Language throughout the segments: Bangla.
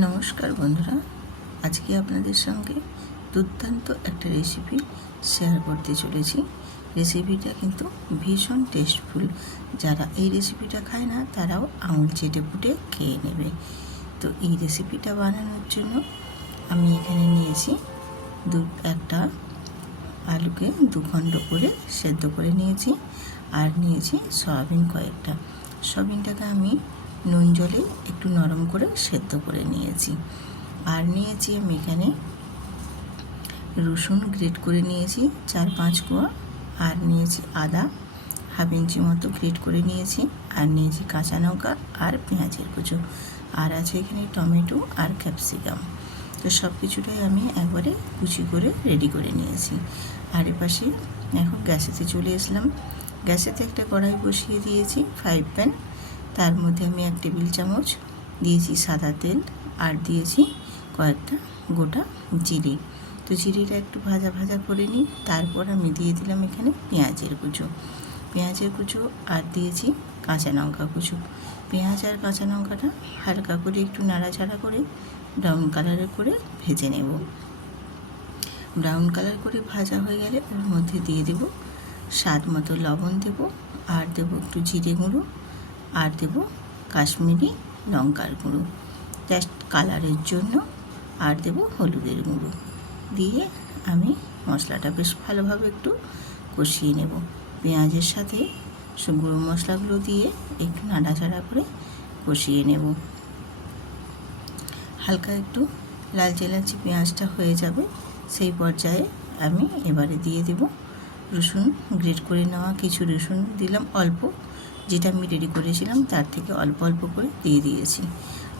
নমস্কার বন্ধুরা, আজকে আপনাদের সঙ্গে দুর্দান্ত একটা রেসিপি শেয়ার করতে চলেছি। রেসিপিটা কিন্তু ভীষণ টেস্টফুল যারা এই রেসিপিটা খায় না, তারাও আঙুল চেটে পুটে খেয়ে নেবে। তো এই রেসিপিটা বানানোর জন্য আমি এখানে নিয়েছি দু, একটা আলুকে দুখণ্ড করে সেদ্ধ করে নিয়েছি। আর নিয়েছি সয়াবিন কয়েকটা। সয়াবিনটাকে আমি নুন জলে একটু নরম করে সেদ্ধ করে নিয়েছি। আর নিয়েছি আমি এখানে রসুন গ্রেট করে নিয়েছি, চার পাঁচ কোয়া। আর নিয়েছি আদা, হাফ ইঞ্চি মতো গ্রেট করে নিয়েছি। আর নিয়েছি কাঁচা লঙ্কা আর পেঁয়াজের কুচো। আর আছে এখানে টমেটো আর ক্যাপসিকাম। তো সব কিছুটাই আমি একবারে কুচি করে রেডি করে নিয়েছি। আর এপাশে এখন গ্যাসেতে চলে এসলাম। গ্যাসেতে একটা কড়াই বসিয়ে দিয়েছি ফাইভ প্যান। তার মধ্যে আমি এক টেবিল চামচ দিয়েছি সাদা তেল আর দিয়েছি কয়েকটা গোটা জিরে। তো জিরিটা একটু ভাজা ভাজা করে নিই, তারপর আমি দিয়ে দিলাম এখানে পেঁয়াজের কুচো। পেঁয়াজের কুচো আর দিয়েছি কাঁচা লঙ্কা কুচো। পেঁয়াজ আর কাঁচা লঙ্কাটা হালকা করে একটু নাড়াচাড়া করে ব্রাউন কালারের করে ভেজে নেব। ব্রাউন কালার করে ভাজা হয়ে গেলে ওর মধ্যে দিয়ে দেব স্বাদ মতো লবণ দেব আর দেবো একটু জিরে গুঁড়ো আর দেব কাশ্মীরি লঙ্কার গুঁড়ো। জাস্ট কালারের জন্য আর দেব হলুদের গুঁড়ো। দিয়ে আমি মশলাটা বেশ ভালোভাবে একটু কষিয়ে নেব। পেঁয়াজের সাথে গুঁড়ো মশলাগুলো দিয়ে একটু নাড়াচাড়া করে কষিয়ে নেব। হালকা একটু লালচে লালচে পেঁয়াজটা হয়ে যাবে, সেই পর্যায়ে আমি এবারে দিয়ে দেব রসুন গ্রেট করে নেওয়া কিছু রসুন দিলাম অল্প। যেটা আমি রেডি করেছিলাম, তার থেকে অল্প অল্প করে দিয়ে দিয়েছি।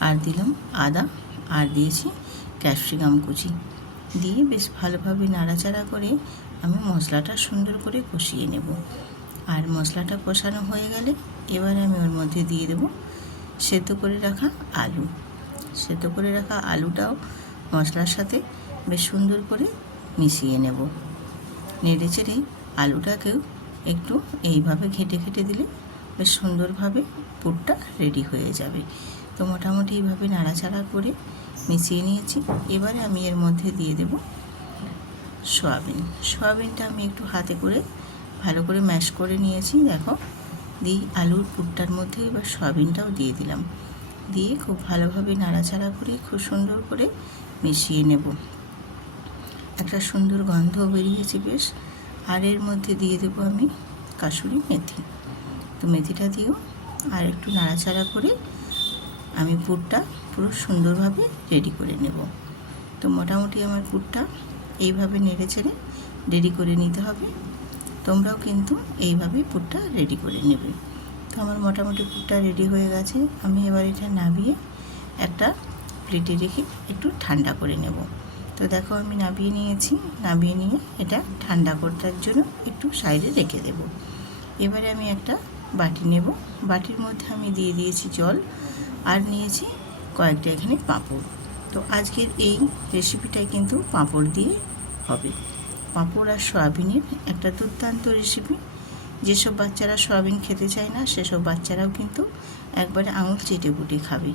আর দিলাম আদা, আর দিয়েছি ক্যাপসিকাম কুচি। দিয়ে বেশ ভালোভাবে নাড়াচাড়া করে আমি মশলাটা সুন্দর করে কষিয়ে নেব। আর মশলাটা কষানো হয়ে গেলে এবারে আমি ওর মধ্যে দিয়ে দেব সেদ্ধ করে রাখা আলু। সেদ্ধ করে রাখা আলুটাও মশলার সাথে বেশ সুন্দর করে মিশিয়ে নেব। নেড়ে চেড়ে আলুটাকেও একটু এইভাবে ঘেটে ঘেটে দিলে বেশ সুন্দরভাবে পুরটা রেডি হয়ে যাবে। তো মোটামুটি এইভাবে নাড়াচাড়া করে মিশিয়ে নিয়েছি। এবারে আমি এর মধ্যে দিয়ে দেব সয়াবিন। সয়াবিনটা আমি একটু হাতে করে ভালো করে ম্যাশ করে নিয়েছি। দেখো দিই আলুর পুরটার মধ্যে এবার সয়াবিনটাও দিয়ে দিলাম। দিয়ে খুব ভালোভাবে নাড়াচাড়া করে খুব সুন্দর করে মিশিয়ে নেব। একটা সুন্দর গন্ধ বেরিয়েছে বেশ। আর এর মধ্যে দিয়ে দেবো আমি কাসুরি মেথি। তো মেথিটা দিও আর একটু নাড়াচাড়া করে আমি পুরটা পুরো সুন্দরভাবে রেডি করে নেব। তো মোটামুটি আমার পুরটা এইভাবে নেড়ে চেড়ে রেডি করে নিতে হবে। তোমরাও কিন্তু এইভাবে পুরটা রেডি করে নেবে। তো আমার মোটামুটি পুরটা রেডি হয়ে গেছে। আমি এবার এটা নাবিয়ে একটা প্লেটে রেখে একটু ঠান্ডা করে নেব। তো দেখো আমি নাবিয়ে নিয়েছি। নাবিয়ে নিয়ে এটা ঠান্ডা করতার জন্য একটু সাইডে রেখে দেব। এবারে আমি একটা বাটি নেব। বাটির মধ্যে আমি দিয়ে দিয়েছি জল আর নিয়েছি কয়েকটা এখানে পাঁপড়। তো আজকের এই রেসিপিটাই কিন্তু পাঁপড় দিয়ে হবে। পাঁপড় আর সয়াবিনের একটা দুর্দান্ত রেসিপি যেসব বাচ্চারা সয়াবিন খেতে চায় না, সেসব বাচ্চারাও কিন্তু একবারে আঙুল চেটে পুটে খাবে।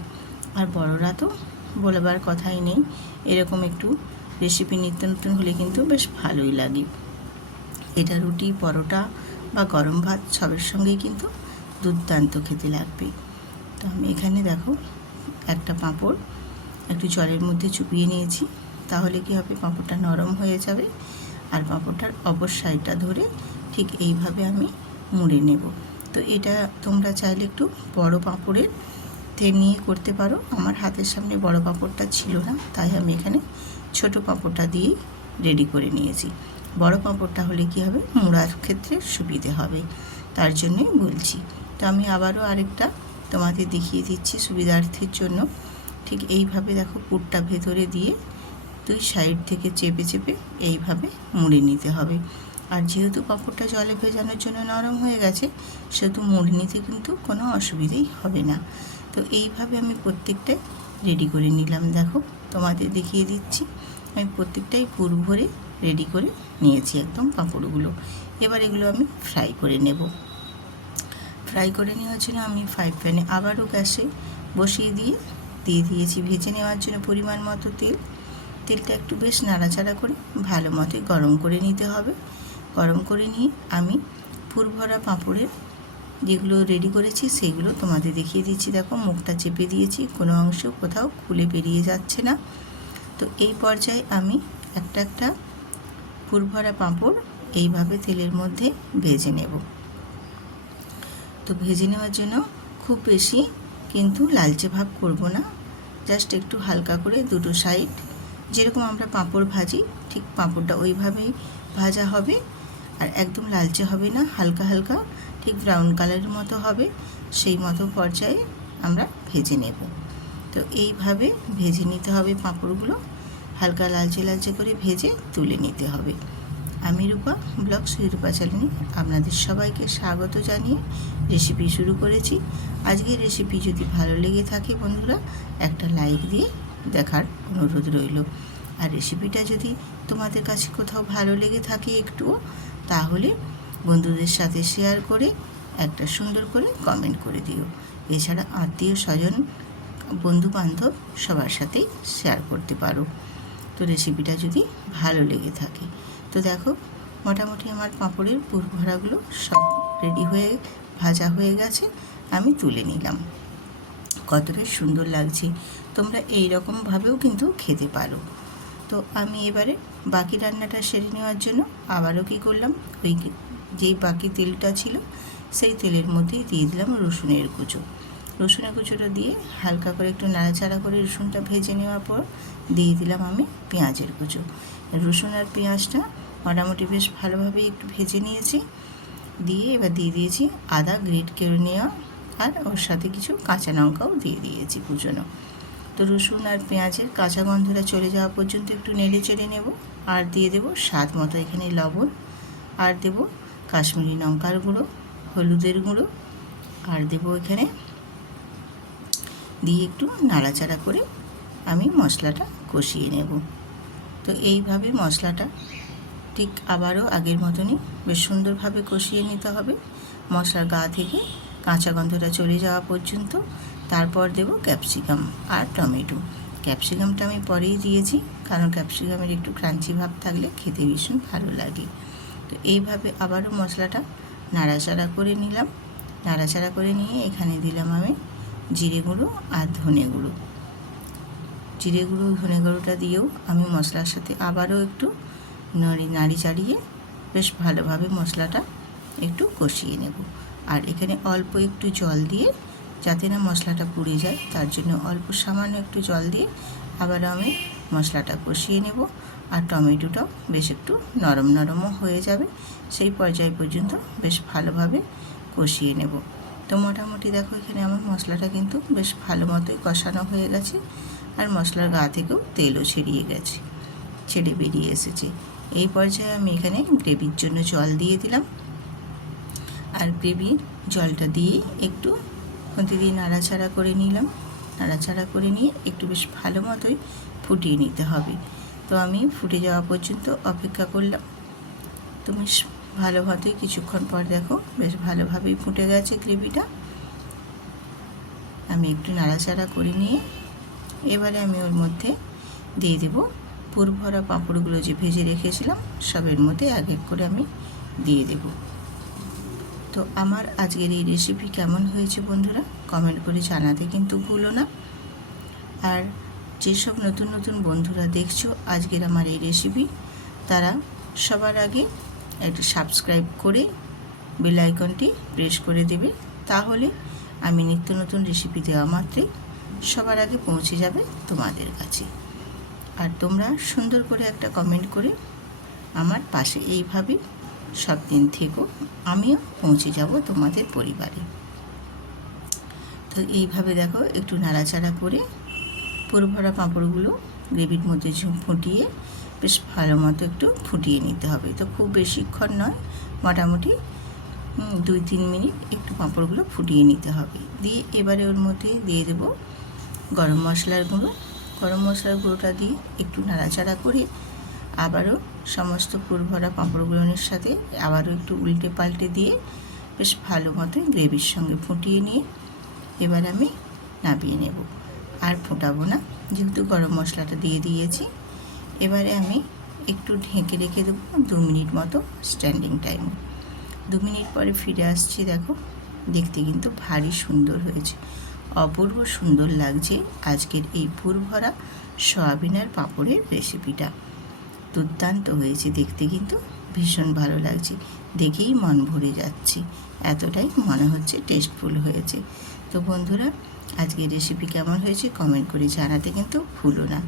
আর বড়রা তো বলবার কথাই নেই, এরকম একটু রেসিপি নিত্য নতুন হলে কিন্তু বেশ ভালোই লাগে। এটা রুটি, পরোটা বা গরম ভাত সবের সঙ্গেই কিন্তু দুর্দান্ত খেতে লাগবে। তো আমি এখানে দেখো একটা পাঁপড়, একটু জলের মধ্যে চুপিয়ে নিয়েছি। তাহলে কি হবে? পাঁপড়টা নরম হয়ে যাবে আর পাঁপড়টার অপর সাইডটা ধরে ঠিক এইভাবে আমি মুড়ে নেব। তো এটা তোমরা চাইলে একটু বড় পাঁপড়ের তেল নিয়ে করতে পারো। আমার হাতের সামনে বড় পাঁপড়টা ছিল না, তাই আমি এখানে ছোট পাঁপড়টা দিয়েই রেডি করে নিয়েছি। বড় পাঁপড়টা হলে কি হবে? মোড়ার ক্ষেত্রে সুবিধে হবে। তার জন্যই বলছি। তো আমি আবারও আরেকটা তোমাদের দেখিয়ে দিচ্ছি সুবিধার্থের জন্য। ঠিক এইভাবে দেখো পুরটা ভেতরে দিয়ে দুই সাইড থেকে চেপে চেপে এইভাবে মুড়ে নিতে হবে। আর যেহেতু পাঁপড়টা জলে ভেজানোর জন্য নরম হয়ে গেছে, সেহেতু মুড়ে নিতে কিন্তু কোনো অসুবিধেই হবে না। তো এইভাবে আমি প্রত্যেকটাই রেডি করে নিলাম। দেখো তোমাদের দেখিয়ে দিচ্ছি। আমি প্রত্যেকটাই পুর ভরে রেডি করে নিয়েছি একদম পাঁপড়গুলো। এবার এগুলো আমি ফ্রাই করে নেব। ফ্রাই করে নেওয়ার জন্য আমি ফ্রাই প্যানে আবারও গ্যাসে বসিয়ে দিয়ে দিয়ে দিয়েছি ভেজে নেওয়ার জন্য পরিমাণ মতো তেল। তেলটা একটু বেশ নাড়াচাড়া করে ভালো মতোই গরম করে নিতে হবে। গরম করে নিয়ে আমি পুরভরা পাঁপড়ের যেগুলো রেডি করেছি সেগুলো তোমাদের দেখিয়ে দিচ্ছি। দেখো মুখটা চেপে দিয়েছি, কোনো অংশ কোথাও খুলে বেরিয়ে যাচ্ছে না। তো এই পর্যায়ে আমি একটা একটা পুরভরা পাঁপড় এইভাবে তেলের মধ্যে ভেজে নেব। তো ভেজে নেওয়ার জন্য খুব বেশি কিন্তু লালচে ভাব করব না। জাস্ট একটু হালকা করে দুটো সাইড যেরকম আমরা পাঁপড় ভাজি, ঠিক পাঁপড়টা ওইভাবেই ভাজা হবে। আর একদম লালচে হবে না, হালকা হালকা, ঠিক ব্রাউন কালারের মতো হবে। সেই মতো পর্যায়ে আমরা ভেজে নেব। তো এইভাবে ভেজে নিতে হবে পাঁপড়গুলো। হালকা লালচে লালচে করে ভেজে তুলে নিতে হবে। আমি রূপা, ব্লগ রূপা চ্যানেলে আপনাদের সবাইকে স্বাগত জানিয়ে রেসিপি শুরু করেছি। আজকে রেসিপি যদি ভালো লেগে থাকে বন্ধুরা, একটা লাইক দিয়ে দেখার অনুরোধ রইল। আর রেসিপিটা যদি তোমাদের কাছে কোথাও ভালো লেগে থাকে একটুও, তাহলে বন্ধুদের সাথে শেয়ার করে একটা সুন্দর করে কমেন্ট করে দিও। এছাড়া আত্মীয় স্বজন বন্ধু বান্ধব সবার সাথেই শেয়ার করতে পারো। তো রেসিপিটা যদি ভালো লেগে থাকে। তো দেখো, মোটামুটি আমার পাঁপড়ের পুরভরাগুলো সব রেডি হয়ে, ভাজা হয়ে গেছে, আমি তুলে নিলাম। কতটা সুন্দর লাগছে। তোমরা এই রকমভাবেও কিন্তু খেতে পারো। তো আমি এবারে বাকি রান্নাটা সেরে নেওয়ার জন্য আবারও কী করলাম, ওই যেই বাকি তেলটা ছিল, সেই তেলের মধ্যেই দিয়ে দিলাম রসুনের কুচো। রসুনের কুচোটা দিয়ে হালকা করে একটু নাড়াচাড়া করে রসুনটা ভেজে নেওয়ার পর দিয়ে দিলাম আমি পেঁয়াজের কুচো। রসুন আর পেঁয়াজটা মোটামুটি বেশ ভালোভাবে একটু ভেজে নিয়েছি। দিয়ে এবার দিয়ে দিয়েছি আদা গ্রেট করে নেওয়া আর ওর সাথে কিছু কাঁচা লঙ্কাও দিয়ে দিয়েছি কুচোনো। তো রসুন আর পেঁয়াজের কাঁচা গন্ধটা চলে যাওয়া পর্যন্ত একটু নেড়ে চেড়ে নেব আর দিয়ে দেব স্বাদ মতো এখানে লবণ। আর দেব কাশ্মীরি লঙ্কার গুঁড়ো, হলুদের গুঁড়ো। আর দেব এখানে দিয়ে একটু নাড়াচাড়া করে আমি মশলাটা কষিয়ে নেব। তো এইভাবে মশলাটা ঠিক আবারও আগের মতনই বেশ সুন্দরভাবে কষিয়ে নিতে হবে। মশলার গা থেকে কাঁচা গন্ধটা চলে যাওয়া পর্যন্ত। তারপর দেব ক্যাপসিকাম আর টমেটো। ক্যাপসিকামটা আমি পরেই দিয়েছি, কারণ ক্যাপসিকামের একটু ক্রাঞ্চি ভাব থাকলে খেতে ভীষণ ভালো লাগে। তো এইভাবে আবারও মশলাটা নাড়াচাড়া করে নিলাম। নাড়াচাড়া করে নিয়ে এখানে দিলাম আমি জিরে গুঁড়ো আর ধনে গুঁড়ো। জিরে গুঁড়ো, ধনে গুঁড়োটা দিয়েও আমি মশলার সাথে আবারও একটু নাড়ি নাড়ি চাড়িয়ে বেশ ভালোভাবে মশলাটা একটু কষিয়ে নেব। আর এখানে অল্প একটু জল দিয়ে যাতে না মশলাটা পুড়ে যায়, তার জন্য অল্প সামান্য একটু জল দিয়ে আবার আমি মশলাটা কষিয়ে নেব। আর টমেটোটাও বেশ একটু নরম নরমও হয়ে যাবে, সেই পর্যায় পর্যন্ত বেশ ভালোভাবে কষিয়ে নেব। তো মোটামুটি দেখো এখানে আমার মশলাটা কিন্তু বেশ ভালো মতোই কষানো হয়ে গেছে। আর মশলার গা থেকেও তেলও ছেড়িয়ে গেছে, ছেড়ে বেরিয়ে এসেছে। এই পর্যায়ে আমি এখানে গ্রেভির জন্য জল দিয়ে দিলাম। আর গ্রেভির জলটা দিয়ে একটু দিয়ে নাড়াচাড়া করে নিলাম। নাড়াচাড়া করে নিয়ে একটু বেশ ভালো মতোই ফুটিয়ে নিতে হবে। তো আমি ফুটে যাওয়া পর্যন্ত অপেক্ষা করলাম। তো বেশ ভালো মতোই কিছুক্ষণ পর দেখো বেশ ভালোভাবেই ফুটে গেছে গ্রেভিটা। আমি একটু নাড়াচাড়া করে নিয়ে এবারে আমি ওর মধ্যে দিয়ে দেব পুরভরা পাঁপড়গুলো যে ভেজে রেখেছিলাম, সবের মধ্যে এক এক করে আমি দিয়ে দেব। তো আমার আজকের এই রেসিপি কেমন হয়েছে বন্ধুরা কমেন্ট করে জানাতে কিন্তু ভুলো না। আর যেসব নতুন নতুন বন্ধুরা দেখছ আজকের আমার এই রেসিপি তারা সবার আগে একটু সাবস্ক্রাইব করে বেল আইকনটি প্রেস করে দেবে। তাহলে আমি নিত্য নতুন রেসিপি দেওয়া মাত্রে সবার আগে পৌঁছে যাবে তোমাদের কাছে। আর তোমরা সুন্দর করে একটা কমেন্ট করে আমার পাশে এইভাবে সব দিন থেকো, আমিও পৌঁছে যাব তোমাদের পরিবারে। তো এইভাবে দেখো একটু নাড়াচাড়া করে পুরভরা পাঁপড়গুলো গ্রেভির মধ্যে ফুটিয়ে বেশ ভালো মতো একটু ফুটিয়ে নিতে হবে। তো খুব বেশিক্ষণ নয়, মোটামুটি দুই তিন মিনিট একটু পাঁপড়গুলো ফুটিয়ে নিতে হবে। দিয়ে এবারে ওর মধ্যে দিয়ে দেব গরম মশলার গুঁড়ো। গরম মশলার গুঁড়োটা দিয়ে একটু নাড়াচাড়া করে আবারও সমস্ত পুরভরা পাঁপড়গুলোর সাথে আবারও একটু উল্টে পাল্টে দিয়ে বেশ ভালো মতো গ্রেভির সঙ্গে ফুটিয়ে নিয়ে এবার আমি নামিয়ে নেব। আর ফোটাবো না। যেহেতু গরম মশলাটা দিয়ে দিয়েছি। এবারে আমি একটু ঢেকে রেখে দেবো দু মিনিট মতো স্ট্যান্ডিং টাইম দু মিনিট পরে ফিরে আসছি, দেখো। দেখতে কিন্তু ভারী সুন্দর হয়েছে। অপূর্ব সুন্দর লাগছে আজকের এই ভরা সয়াবিনের পাঁপড়ের রেসিপিটা দুর্দান্ত হয়েছে, দেখতে কিন্তু ভীষণ ভালো লাগছে। দেখেই মন ভরে যাচ্ছে। এতটাই মনে হচ্ছে টেস্টফুল হয়েছে। তো বন্ধুরা আজকের রেসিপি কেমন হয়েছে কমেন্ট করে জানাতে কিন্তু ভুলো না।